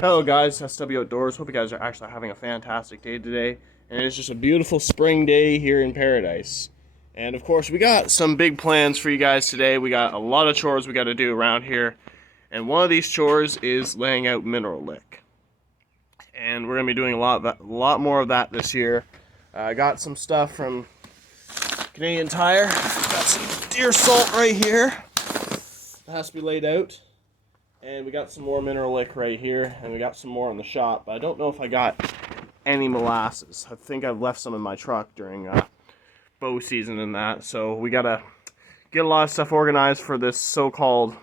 Hello guys, SW Outdoors. Hope you guys are actually having a fantastic day today. And it's just a beautiful spring day here in paradise. And of course, we got some big plans for you guys today. We got a lot of chores we got to do around here. And one of these chores is laying out mineral lick. And we're going to be doing a lot more of that this year. I got some stuff from Canadian Tire. Got some deer salt right here. It has to be laid out. And we got some more mineral lick right here, and we got some more in the shop, but I don't know if I got any molasses. I think I've left some in my truck during bow season and that, so we gotta get a lot of stuff organized for this so-called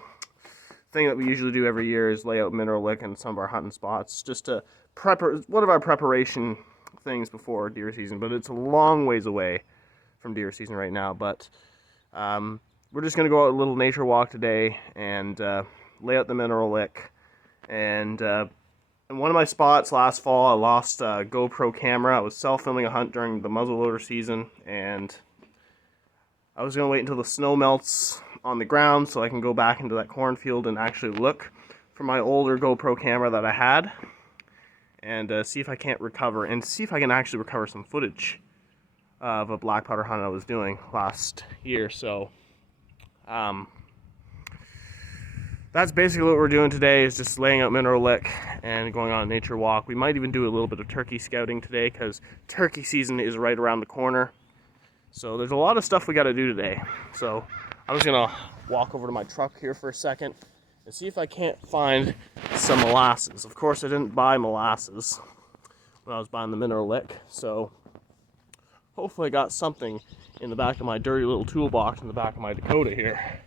thing that we usually do every year is lay out mineral lick in some of our hunting spots, just to one of our preparation things before deer season, but it's a long ways away from deer season right now, but we're just gonna go out a little nature walk today and lay out the mineral lick. And in one of my spots last fall, I lost a GoPro camera. I was self-filming a hunt during the muzzleloader season, and I was going to wait until the snow melts on the ground so I can go back into that cornfield and actually look for my older GoPro camera that I had and see if I can't recover, and see if I can actually recover some footage of a black powder hunt I was doing last year. So that's basically what we're doing today, is just laying out mineral lick and going on a nature walk. We might even do a little bit of turkey scouting today because turkey season is right around the corner. So there's a lot of stuff we got to do today. So I'm just going to walk over to my truck here for a second and see if I can't find some molasses. Of course, I didn't buy molasses when I was buying the mineral lick. So hopefully I got something in the back of my dirty little toolbox in the back of my Dakota here.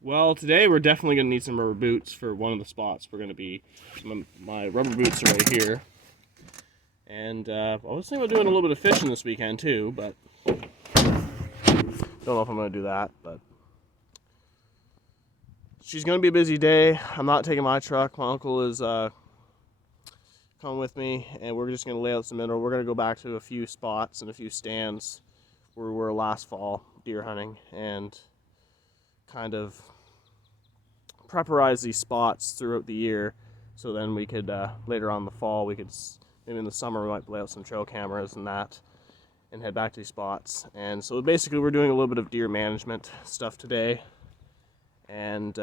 Well, today we're definitely going to need some rubber boots for one of the spots. We're going to be, my rubber boots are right here. And I was thinking about doing a little bit of fishing this weekend too, but don't know if I'm going to do that. But she's going to be a busy day. I'm not taking my truck. My uncle is coming with me, and we're just going to lay out some mineral. We're going to go back to a few spots and a few stands where we were last fall deer hunting, and kind of prepperize these spots throughout the year, so then we could later on in the fall, we could maybe in the summer we might lay out some trail cameras and that and head back to these spots. And so basically we're doing a little bit of deer management stuff today. And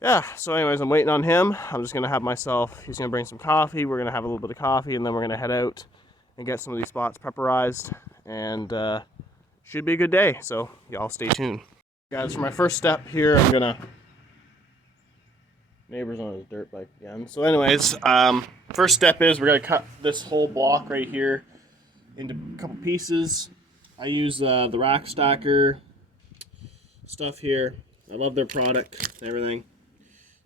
yeah, so anyways, I'm waiting on him. I'm just gonna have myself, he's gonna bring some coffee, we're gonna have a little bit of coffee, and then we're gonna head out and get some of these spots pepperized, and should be a good day, so y'all stay tuned. Guys, for my first step here, I'm gonna, neighbor's on his dirt bike again. So anyways, first step is we're gonna cut this whole block right here into a couple pieces. I use the Rack Stacker stuff here. I love their product and everything.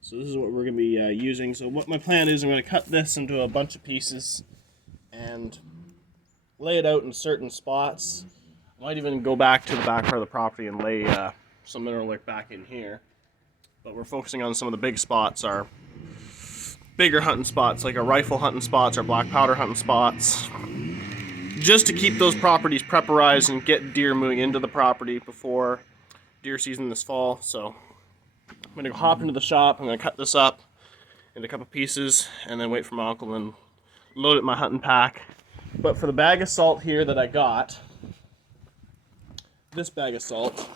So this is what we're gonna be using. So what my plan is, I'm gonna cut this into a bunch of pieces and lay it out in certain spots. Might even go back to the back part of the property and lay some mineral lick back in here. But we're focusing on some of the big spots, our bigger hunting spots, like our rifle hunting spots, our black powder hunting spots, just to keep those properties prepperized and get deer moving into the property before deer season this fall. So I'm gonna go hop into the shop. I'm gonna cut this up into a couple pieces and then wait for my uncle and load it in my hunting pack. But for the bag of salt here that I got, this bag of salt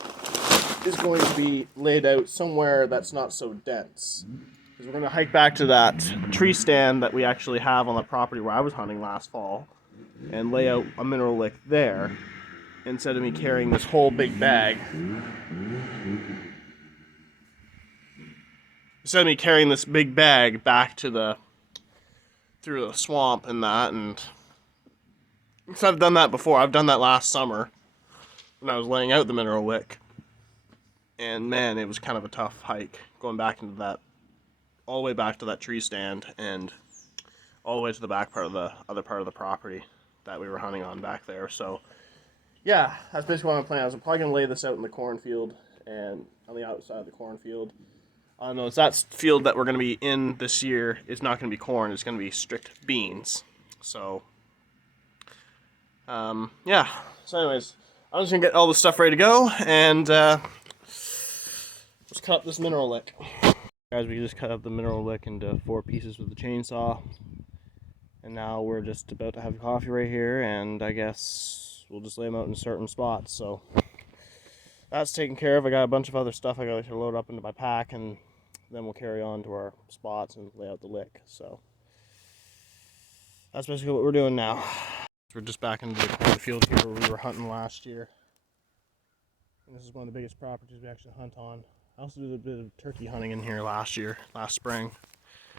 is going to be laid out somewhere that's not so dense. Because we're going to hike back to that tree stand that we actually have on the property where I was hunting last fall and lay out a mineral lick there instead of me carrying this whole big bag. Instead of me carrying this big bag back to through the swamp and that, and because I've done that before. I've done that last summer when I was laying out the mineral lick. And man, it was kind of a tough hike going back into that, all the way back to that tree stand and all the way to the back part of the other part of the property that we were hunting on back there. So yeah, that's basically what I'm planning. I was probably going to lay this out in the cornfield and on the outside of the cornfield. I don't know, that field that we're going to be in this year is not going to be corn, it's going to be strict beans. So yeah, so anyways, I'm just gonna get all this stuff ready to go, and let's cut up this mineral lick. Guys, we just cut up the mineral lick into 4 pieces with the chainsaw. And now we're just about to have coffee right here, and I guess we'll just lay them out in certain spots. So that's taken care of. I got a bunch of other stuff I got to load up into my pack, and then we'll carry on to our spots and lay out the lick. So that's basically what we're doing now. We're just back into the cornfield here where we were hunting last year. And this is one of the biggest properties we actually hunt on. I also did a bit of turkey hunting in here last spring.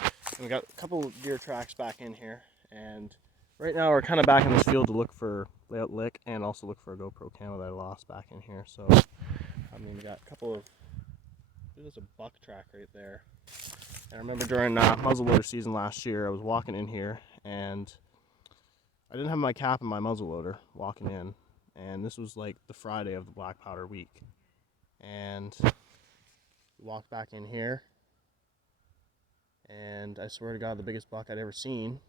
And we got a couple of deer tracks back in here. And right now we're kind of back in this field to look for layout lick and also look for a GoPro camera that I lost back in here. So, I mean, we got a couple of, there's a buck track right there. And I remember during muzzleloader season last year, I was walking in here and I didn't have my cap in my muzzleloader walking in. And this was like the Friday of the black powder week. And we walked back in here. And I swear to God, the biggest buck I'd ever seen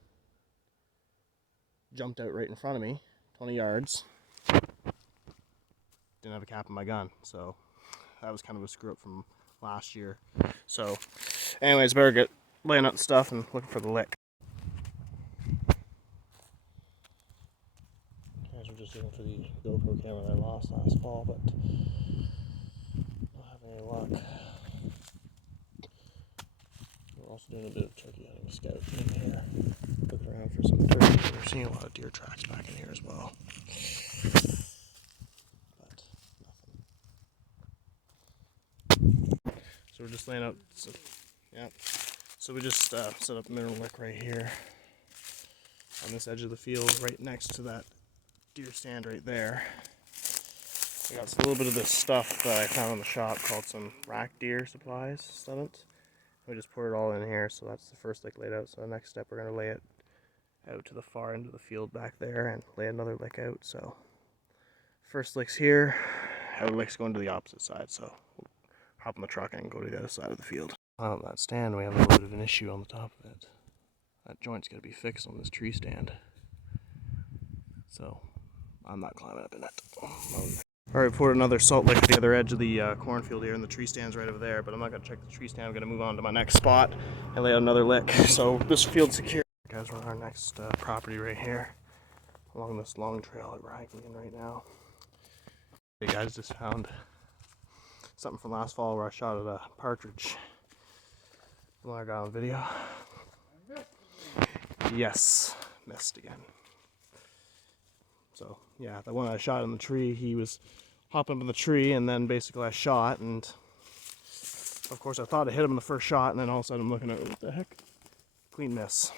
jumped out right in front of me, 20 yards. Didn't have a cap in my gun, so that was kind of a screw up from last year. So, anyways, better get laying out the stuff and looking for the lick. Guys, we're just looking for the GoPro camera that I lost last fall, but not having any luck. We're also doing a bit of turkey hunting scout in here. Looking around for some turkeys. We're seeing a lot of deer tracks back in here as well. But nothing. So we're just laying out some, yeah. So we just set up a mineral lick right here on this edge of the field, right next to that deer stand right there. We got a little bit of this stuff that I found in the shop called some rack deer supplies, stunts. We just poured it all in here, so that's the first lick laid out. So the next step, we're going to lay it out to the far end of the field back there and lay another lick out. So first lick's here, other lick's going to the opposite side. So we'll hop in the truck and go to the other side of the field. On that stand, we have a little bit of an issue on the top of it. That joint's got to be fixed on this tree stand. So I'm not climbing up in it. Alright, poured another salt lick at the other edge of the cornfield here, and the tree stand's right over there, but I'm not going to check the tree stand. I'm going to move on to my next spot and lay out another lick. So this field's secure. Guys, we're on our next property right here, along this long trail that we're hiking in right now. Hey guys, just found something from last fall where I shot at a partridge. The one I got on video. Yes, missed again. So yeah, the one I shot in the tree, he was hopping up in the tree, and then basically I shot, and of course I thought I hit him in the first shot, and then all of a sudden I'm looking at, what the heck? Clean miss.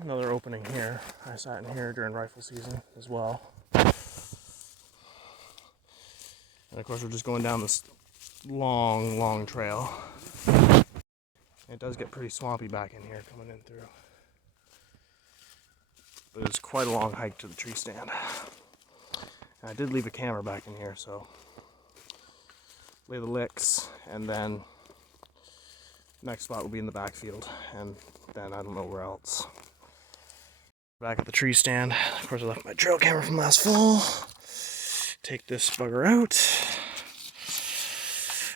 Another opening here. I sat in here during rifle season as well. And of course we're just going down this long trail. It does get pretty swampy back in here coming in through. But it's quite a long hike to the tree stand. And I did leave a camera back in here, so lay the licks, and then next spot will be in the backfield, and then I don't know where else. Back at the tree stand. Of course I left my trail camera from last fall. Take this bugger out.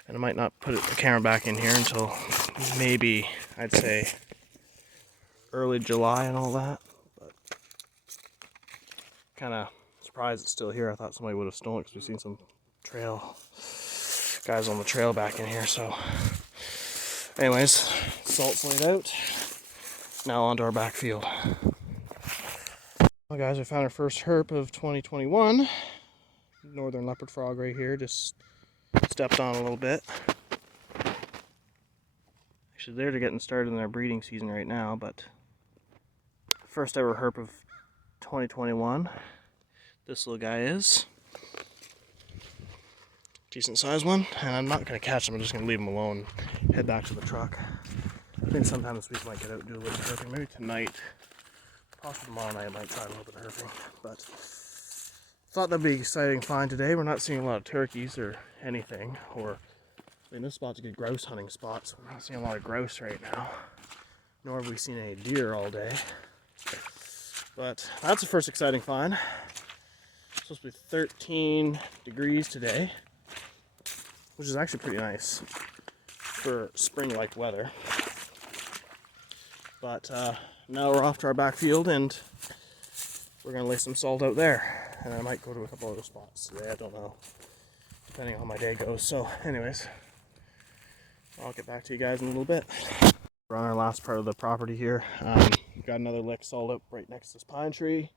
And I might not put the camera back in here until maybe, I'd say, early July and all that. Kind of surprised it's still here. I thought somebody would have stolen it because we've seen some trail guys on the trail back in here. So anyways, salt's laid out. Now onto our backfield. Well guys, we found our first herp of 2021. Northern leopard frog right here. Just stepped on a little bit. Actually, they're getting started in their breeding season right now, but first ever herp of 2021. This little guy is. Decent sized one, and I'm not going to catch him. I'm just going to leave him alone, head back to the truck. I think sometime this week I might get out and do a little bit of herping. Maybe tonight, possibly tomorrow night I might try a little bit of herping. But thought that'd be exciting find today. We're not seeing a lot of turkeys or anything, or I mean, this spot's a good grouse hunting spot, so we're not seeing a lot of grouse right now. Nor have we seen any deer all day. But that's the first exciting find. It's supposed to be 13 degrees today. which is actually pretty nice for spring-like weather. But now we're off to our back field, and we're gonna lay some salt out there, and I might go to a couple other spots today. I don't know, depending on how my day goes. So anyways, I'll get back to you guys in a little bit. We're on our last part of the property here. We've got another lick salt up right next to this pine tree.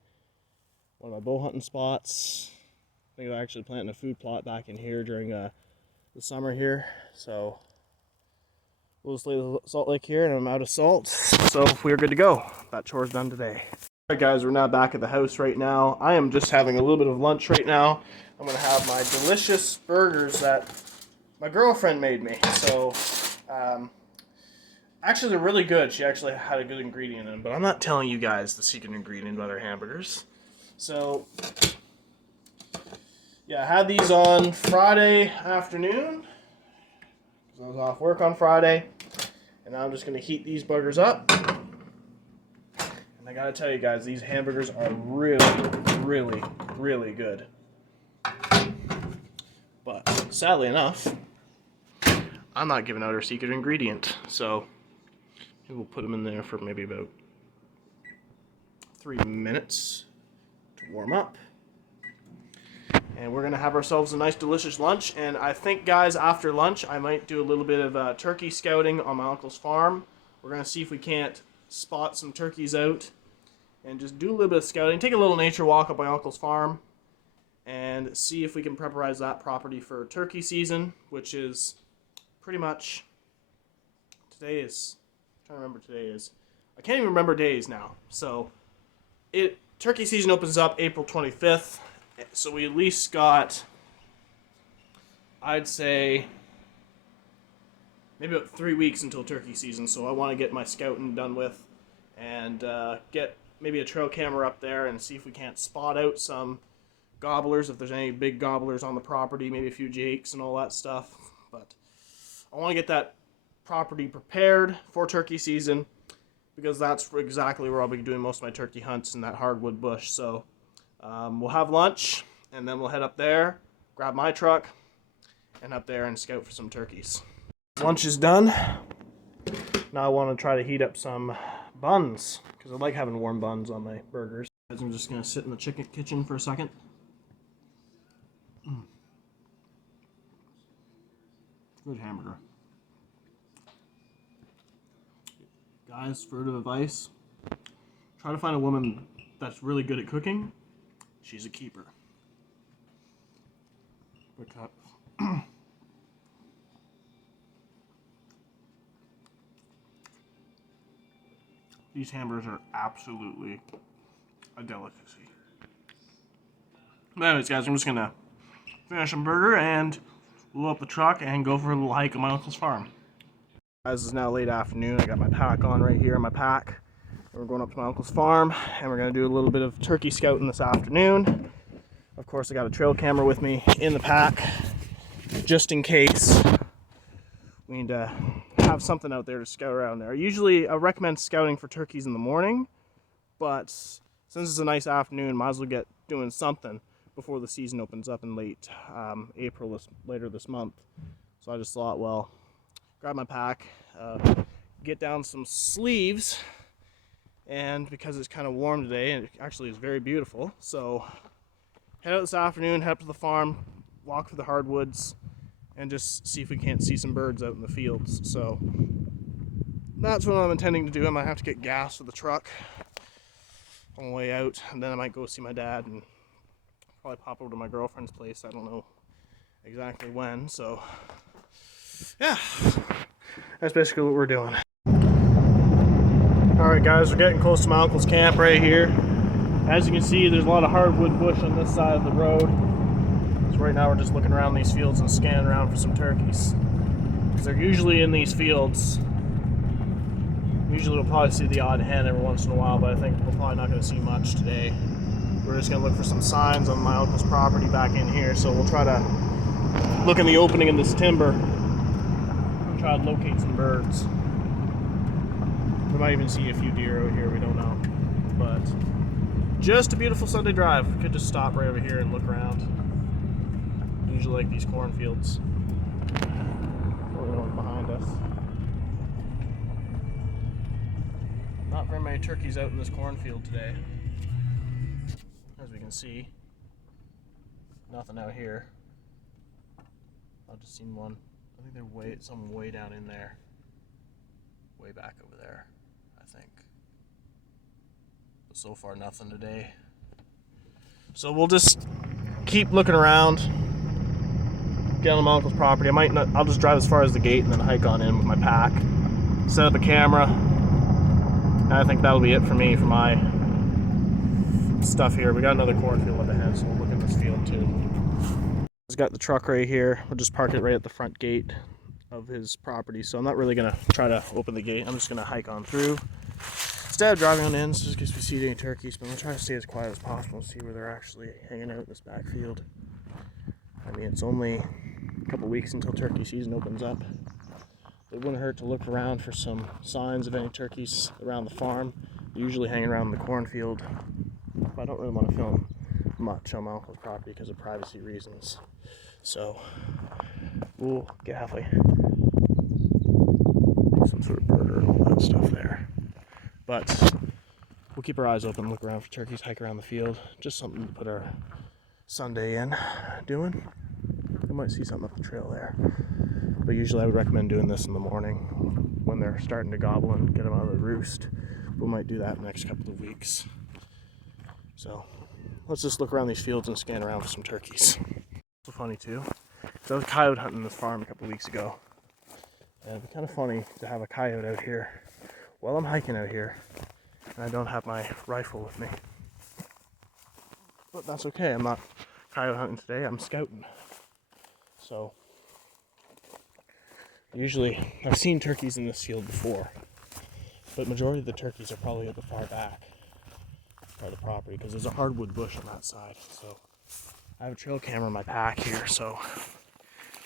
One of my bow hunting spots. I think I'm actually planting a food plot back in here during the summer here. So we'll just lay the salt lick here, and I'm out of salt. So we're good to go. That chore's done today. Alright guys, we're now back at the house right now. I am just having a little bit of lunch right now. I'm gonna have my delicious burgers that my girlfriend made me. So actually they're really good. She actually had a good ingredient in them, but I'm not telling you guys the secret ingredient of their hamburgers. So yeah, I had these on Friday afternoon because I was off work on Friday, and now I'm just gonna heat these buggers up. And I gotta tell you guys, these hamburgers are really good. But sadly enough, I'm not giving out our secret ingredient, so maybe we'll put them in there for maybe about 3 minutes to warm up. And we're gonna have ourselves a nice delicious lunch. And I think guys, after lunch I might do a little bit of turkey scouting on my uncle's farm. We're gonna see if we can't spot some turkeys out and just do a little bit of scouting, take a little nature walk up my uncle's farm, and see if we can preparize that property for turkey season, which is pretty much, today is, I'm trying to remember today is, I can't even remember days now. So turkey season opens up April 25th, so we at least got, I'd say, maybe about 3 weeks until turkey season. So I want to get my scouting done with, and get maybe a trail camera up there and see if we can't spot out some gobblers, if there's any big gobblers on the property, maybe a few jakes and all that stuff. But I want to get that property prepared for turkey season, because that's exactly where I'll be doing most of my turkey hunts, in that hardwood bush. So we'll have lunch, and then we'll head up there, grab my truck, and up there and scout for some turkeys. Lunch is done. Now I want to try to heat up some buns, because I like having warm buns on my burgers. I'm just going to sit in the chicken kitchen for a second. Good hamburger. Guys, word of advice, try to find a woman that's really good at cooking. She's a keeper. Because these hamburgers are absolutely a delicacy. But anyways guys, I'm just gonna finish a burger and load up the truck and go for a little hike on my uncle's farm. Guys, it's now late afternoon. I got my pack on right here in my pack. We're going up to my uncle's farm, and we're gonna do a little bit of turkey scouting this afternoon. Of course, I got a trail camera with me in the pack, just in case we need to have something out there to scout around there. I recommend scouting for turkeys in the morning, but since it's a nice afternoon, might as well get doing something before the season opens up in late April, later this month. So I just thought, well, grab my pack, get down some sleeves, and because it's kind of warm today, and it actually is very beautiful, so head out this afternoon, head up to the farm, walk through the hardwoods, and just see if we can't see some birds out in the fields. So that's what I'm intending to do. I might have to get gas for the truck on the way out, and then I might go see my dad and probably pop over to my girlfriend's place. I don't know exactly when, so yeah, that's basically what we're doing. Alright guys, we're getting close to my uncle's camp right here. As you can see, there's a lot of hardwood bush on this side of the road. So right now we're just looking around these fields and scanning around for some turkeys, because they're usually in these fields. Usually we'll probably see the odd hen every once in a while, but I think we're probably not going to see much today. We're just going to look for some signs on my uncle's property back in here, so we'll try to look in the opening in this timber and try to locate some birds. We might even see a few deer out here, we don't know. But just a beautiful Sunday drive. We could just stop right over here and look around. I usually like these cornfields. this. Not very many turkeys out in this cornfield today. As we can see, nothing out here. I've just seen one. I think they're some way down in there. Way back over there, I think. But so far, nothing today. So we'll just keep looking around. Get on my uncle's property. I'll just drive as far as the gate and then hike on in with my pack. Set up a camera. And I think that'll be it for me for my stuff here. We got another cornfield up ahead, so we'll look in this field too. He's got the truck right here. We'll just park it right at the front gate of his property. So I'm not really gonna try to open the gate. I'm just gonna hike on through. Instead of driving on in, so just in case we see any turkeys, but I'm gonna try to stay as quiet as possible and see where they're actually hanging out in this backfield. I mean, it's only a couple weeks until turkey season opens up. It wouldn't hurt to look around for some signs of any turkeys around the farm. They're usually hanging around the cornfield. But I don't really want to film much on my uncle's property because of privacy reasons. So we'll get halfway. Some sort of bird and all that stuff there. But we'll keep our eyes open, look around for turkeys, hike around the field. Just something to put our Sunday in doing. We might see something up the trail there. But usually I would recommend doing this in the morning when they're starting to gobble and get them out of the roost. We might do that in the next couple of weeks. So let's just look around these fields and scan around for some turkeys. So funny too, because I was coyote hunting this farm a couple of weeks ago. And it'd be kind of funny to have a coyote out here while I'm hiking out here and I don't have my rifle with me. But that's okay, I'm not coyote hunting today, I'm scouting. So usually I've seen turkeys in this field before, but majority of the turkeys are probably at the far back part of the property because there's a hardwood bush on that side. So I have a trail camera in my pack here, so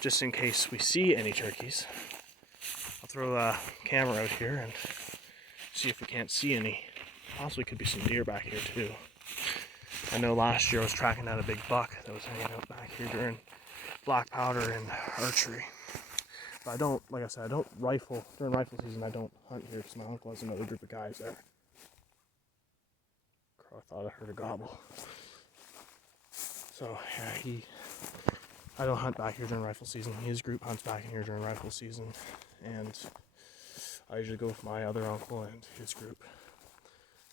just in case we see any turkeys, I'll throw a camera out here and see if we can't see any. Possibly could be some deer back here too. I know last year I was tracking down a big buck that was hanging out back here during black powder and archery. But I don't, like I said, I don't rifle, during rifle season I don't hunt here because my uncle has another group of guys there. Crow, I thought I heard a gobble. So yeah, I don't hunt back here during rifle season. His group hunts back in here during rifle season. And I usually go with my other uncle and his group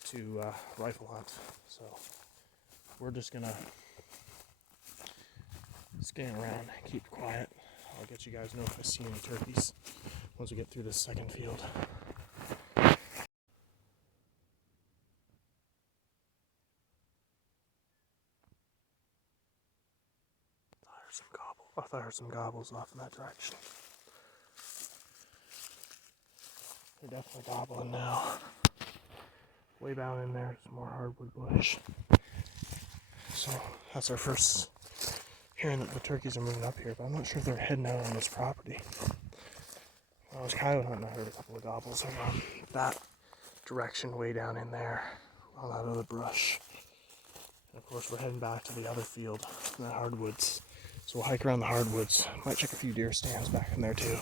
to rifle hunt. So we're just gonna scan around, keep quiet. I'll get you guys know if I see any turkeys once we get through this second field. I thought I heard some gobbles off in that direction. They're definitely gobbling now. Way down in there, some more hardwood bush. So that's our first hearing that the turkeys are moving up here, but I'm not sure if they're heading out on this property. When I was coyote hunting, I heard a couple of gobbles around that direction, way down in there, on that other brush. And of course, we're heading back to the other field, in the hardwoods. So we'll hike around the hardwoods. Might check a few deer stands back in there too.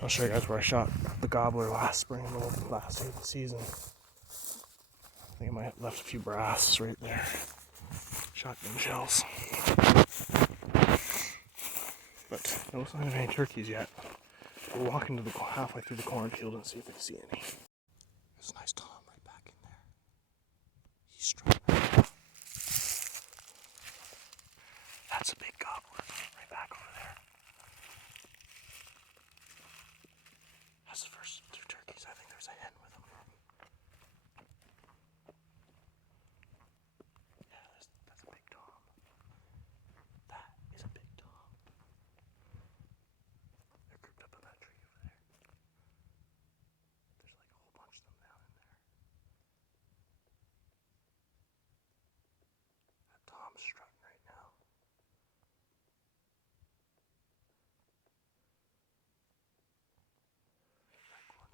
I'll show you guys where I shot the gobbler last spring, the last day of the season. I think I might have left a few brasses right there. Shotgun shells. But no sign of any turkeys yet. We'll walk into the halfway through the cornfield and see if we can see any. There's a nice tom right back in there. He's strutting. That's a big gobbler right back over there. That's the first two turkeys. I think there's a hen with them. Yeah, that's a big tom. That is a big tom. They're grouped up in that tree over there. There's like a whole bunch of them down in there. That tom's strutting right now. That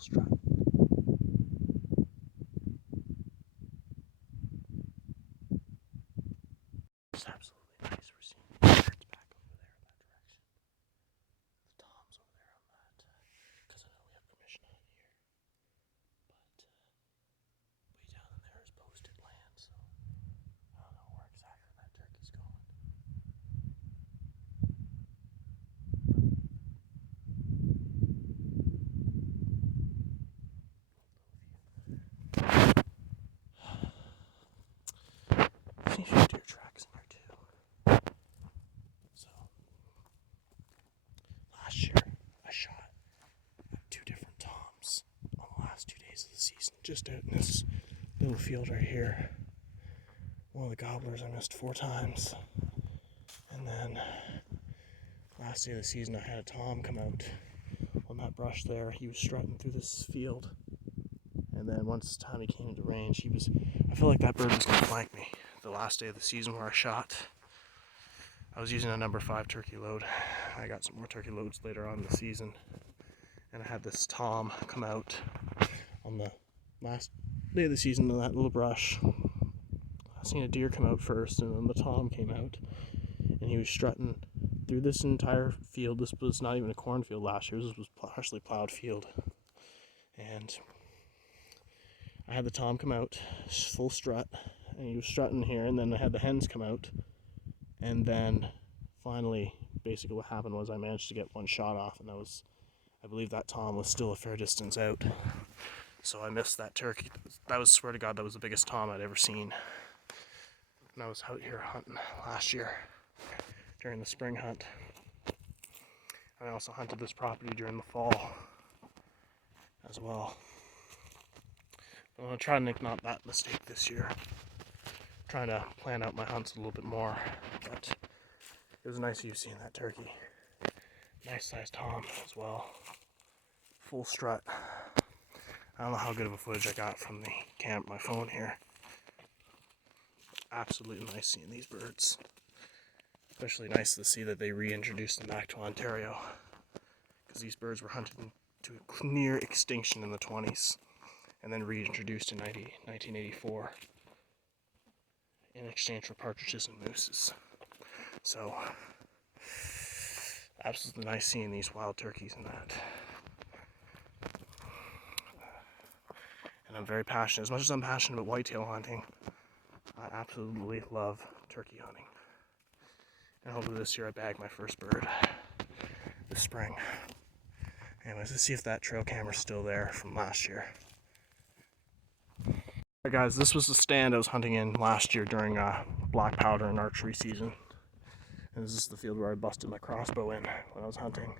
strut. It's absolutely nice. We're seeing birds back over there in that direction. The toms over there on that, because I know we have permission on here. But way down in there is posted land, so I don't know where exactly that turkey's going. See a few deer tracks in there too. So last year I shot 2 different toms on the last 2 days of the season, just out in this little field right here. One of the gobblers I missed 4 times, and then last day of the season I had a tom come out on that brush there. He was strutting through this field, and then once the time he came into range, I feel like that bird was going to flank me. The last day of the season where I shot, I was using a number 5 turkey load. I got some more turkey loads later on in the season, and I had this tom come out on the last day of the season in that little brush. I seen a deer come out first, and then the tom came out, and he was strutting through this entire field. This was not even a cornfield last year. This was partially plowed field, and I had the tom come out full strut, and he was strutting here, and then I had the hens come out, and then finally basically what happened was I managed to get one shot off, and I believe that tom was still a fair distance out, so I missed that turkey. That was, swear to God, that was the biggest tom I'd ever seen. And I was out here hunting last year during the spring hunt, and I also hunted this property during the fall as well. I'm going to try to make not that mistake this year. Trying to plan out my hunts a little bit more, but it was nice of you seeing that turkey. Nice sized tom as well. Full strut. I don't know how good of a footage I got from my phone here. Absolutely nice seeing these birds. Especially nice to see that they reintroduced them back to Ontario, because these birds were hunted to near extinction in the 20s. And then reintroduced in 1984 in exchange for partridges and mooses. So, absolutely nice seeing these wild turkeys and that. And I'm very passionate. As much as I'm passionate about whitetail hunting, I absolutely love turkey hunting. And hopefully this year I bag my first bird this spring. Anyways, let's see if that trail camera's still there from last year. Alright guys, this was the stand I was hunting in last year during black powder and archery season. And this is the field where I busted my crossbow in when I was hunting.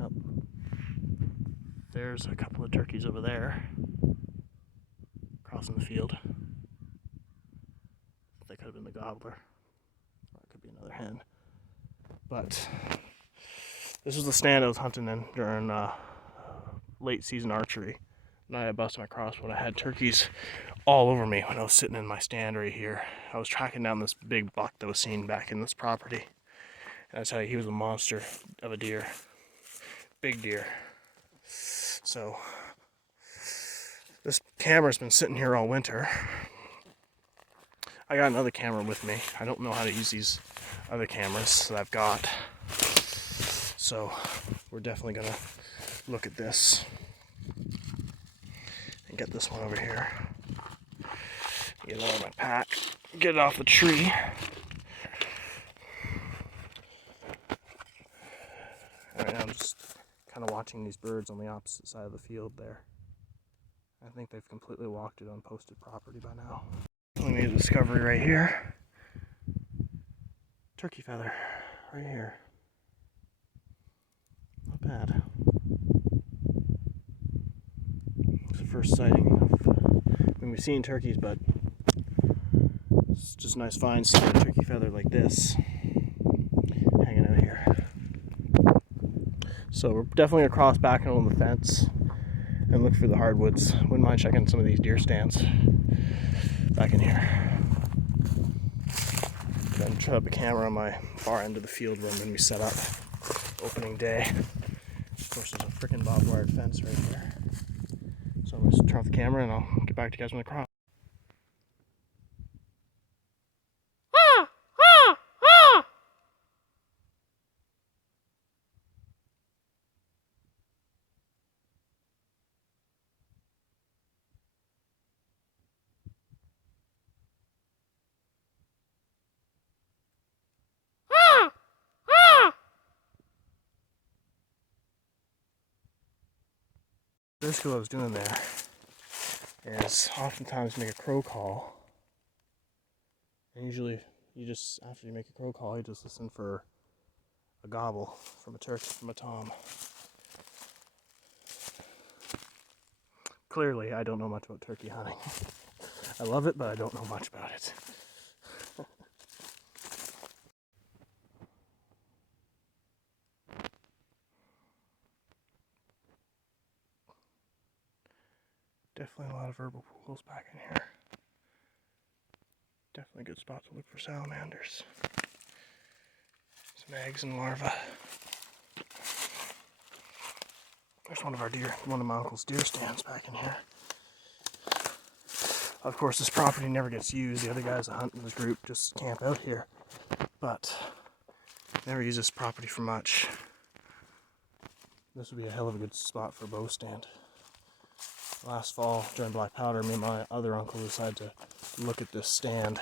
Yep. There's a couple of turkeys over there, crossing the field. That could have been the gobbler, or it could be another hen. But this was the stand I was hunting in during late season archery. Night I busted my crossbow, and I had turkeys all over me when I was sitting in my stand right here. I was tracking down this big buck that was seen back in this property. And I tell you, he was a monster of a deer. Big deer. So, this camera's been sitting here all winter. I got another camera with me. I don't know how to use these other cameras that I've got. So, we're definitely gonna look at this. Get this one over here. Get it out of my pack. Get it off the tree. Right now I'm just kind of watching these birds on the opposite side of the field there. I think they've completely walked it on posted property by now. We made a discovery right here. Turkey feather right here. Not bad. First sighting of, we've seen turkeys, but it's just a nice find seeing a turkey feather like this hanging out here. So we're definitely gonna cross back on the fence and look for the hardwoods. Wouldn't mind checking some of these deer stands back in here. Then try up a camera on my far end of the field where I'm gonna be set up opening day. course, there's a freaking barbed wire fence right there. So I'm going to turn off the camera and I'll get back to you guys when I cross. Basically what I was doing there is oftentimes make a crow call. And usually you just, after you make a crow call, you just listen for a gobble from a turkey, from a tom. Clearly, I don't know much about turkey hunting. I love it, but I don't know much about it. Definitely a lot of verbal pools back in here. Definitely a good spot to look for salamanders. Some eggs and larvae. There's one of my uncle's deer stands back in here. Of course, this property never gets used. The other guys that hunt in this group just camp out here. But never use this property for much. This would be a hell of a good spot for a bow stand. Last fall, during Black Powder, me and my other uncle decided to look at this stand.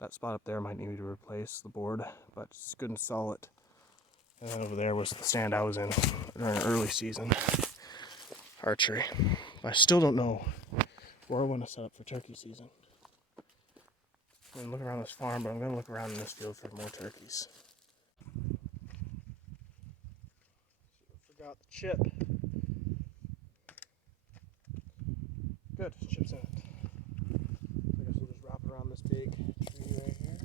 That spot up there might need to replace the board, but it's good and solid. And then over there was the stand I was in during early season archery. But I still don't know where I want to set up for turkey season. I'm going to look around this farm, but I'm going to look around in this field for more turkeys. Forgot the chip. Good, chip's in it. I guess we'll just wrap it around this big tree right here.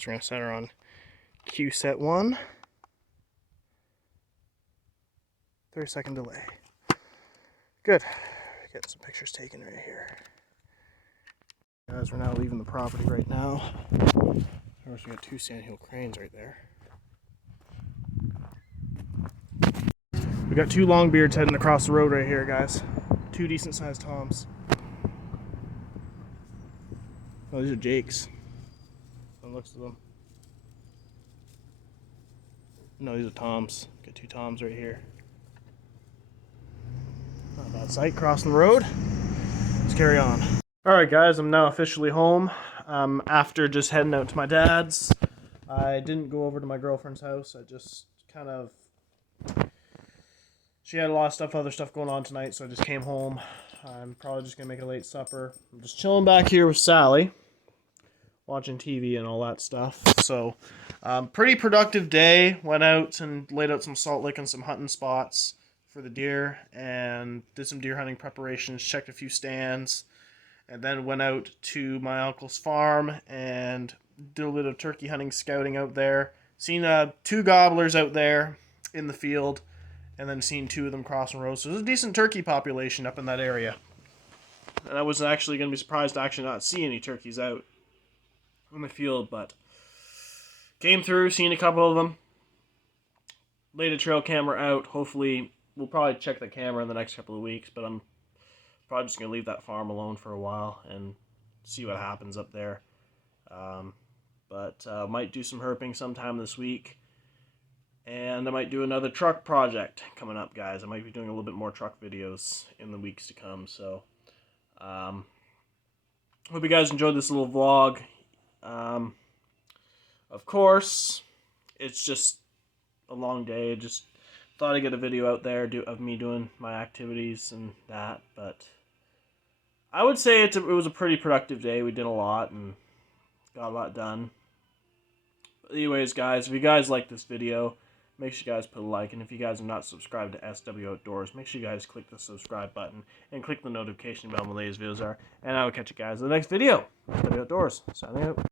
So we're going to set her on Q set 1. 30-second delay. Good. Get some pictures taken right here. Guys, we're now leaving the property right now. Of course, we got 2 sandhill cranes right there. We got 2 longbeards heading across the road right here, guys. 2 decent sized toms. Oh, these are Jakes. One looks to them. No, these are toms. Got 2 toms right here. Not a bad sight crossing the road. Let's carry on. Alright guys, I'm now officially home. After just heading out to my dad's. I didn't go over to my girlfriend's house. I just kind of... She had a lot of other stuff going on tonight, so I just came home. I'm probably just going to make a late supper. I'm just chilling back here with Sally. Watching TV and all that stuff. So, pretty productive day. Went out and laid out some salt lick and some hunting spots for the deer. And did some deer hunting preparations. Checked a few stands. And then went out to my uncle's farm and did a bit of turkey hunting scouting out there. Seen 2 gobblers out there in the field. And then seen 2 of them crossing roads. So there's a decent turkey population up in that area. And I was actually going to be surprised to actually not see any turkeys out in the field, but came through, seen a couple of them. Laid a trail camera out. Hopefully, we'll probably check the camera in the next couple of weeks, but I'm probably just going to leave that farm alone for a while and see what happens up there. But might do some herping sometime this week. And I might do another truck project coming up, guys. I might be doing a little bit more truck videos in the weeks to come. So, hope you guys enjoyed this little vlog. Of course, it's just a long day. Just thought I'd get a video out there of me doing my activities and that. But I would say it was a pretty productive day. We did a lot and got a lot done. But anyways, guys, if you guys like this video, make sure you guys put a like. And if you guys are not subscribed to SW Outdoors, make sure you guys click the subscribe button and click the notification bell when the latest videos are. And I will catch you guys in the next video. SW Outdoors, signing out.